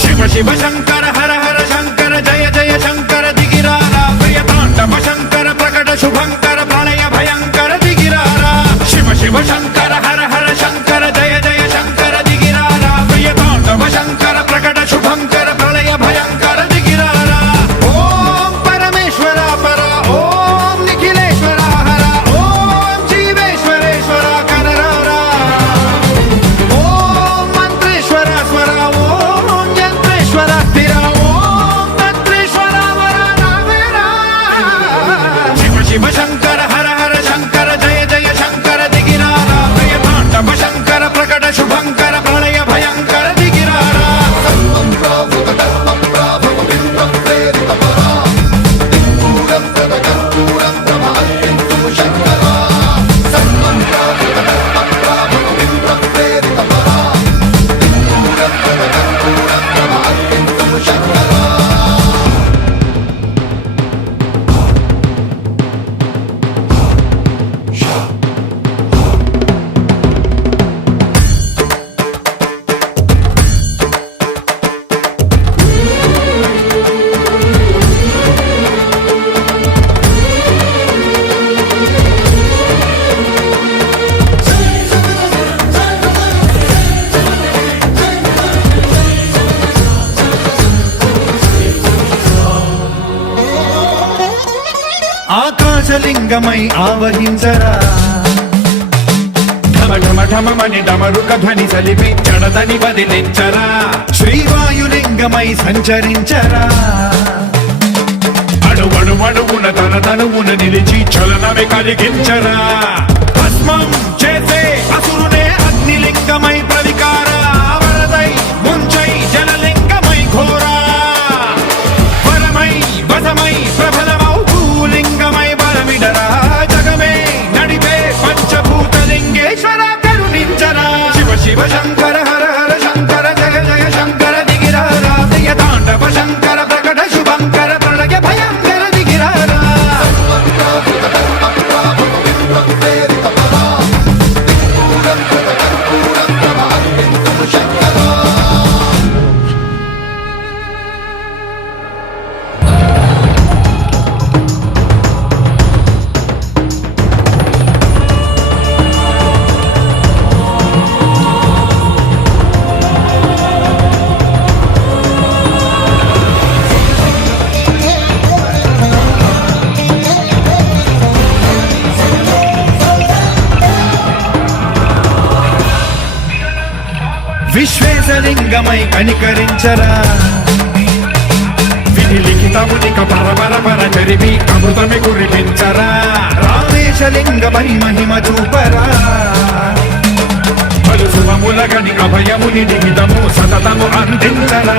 శివ శివ శంకర హర హర శంకర జయ జయ శంకర దిగిరారా ప్రియ తాండవ శంకర ప్రకట శుభంకర ప్రళయ భయంకర దిగిరారా శివ శివ శంకర హర హర శంకర జయ జయ శంకర దిగిరారా ప్రియ తాండవ శంకర ప్రకట శుభంకర ప్రళయ భయంకర దిగిరారా ఓం పరమేశ్వర పర ఓం నిఖిలేశ్వర హర ఓం జీవేశ్వరేశ్వర కరరారా ఓం మంత్రేశ్వర స్వర ఓం యంత్రేశ్వర స్థిర ఓం తంత్రేశ్వర వర నావేరా శివ శివ శంకర హర హర శంకర జయ జయ శంకర దిగిరారా ప్రియ తాండవ శంకర ప్రకట శుభంకర ప్రళయ భయంకర దిగిరారా ఆకాశలింగమై ఆవహించరా ఢమ ఢమ ఢమమని డమరుక ధ్వని సలిపి జడదని వదిలించరా శ్రీవాయులింగమై సంచరించరా అణువణువున తన తనువున నిలిచి చలనమే కలిగించరా భస్మం చేసే అసురునే అగ్నిలింగమై ప్రవికార వరదై ముంచై జలలింగమై ఘోరా వరమై వసమై ప్రబలమౌ భూలింగమై బలమిడరా జగమే నడిపే పంచభూతలింగేశ్వర కరుణించరా శివ శివ శంకర హర హర శంకర జయ జయ శంకర దిగిరారా ప్రియ తాండవ శంకర ప్రకట శుభంకర ప్రళయ భయంకర దిగిరారా విశ్వేశలింగమై కనికరించరా విధి లిఖితమునిక పరపర చరివి అమృతమి కురిపించరా రామేశలింగమై మహిమ చూపరా పలు శుభములగని అభయముని నిమితము సతతము అందించరా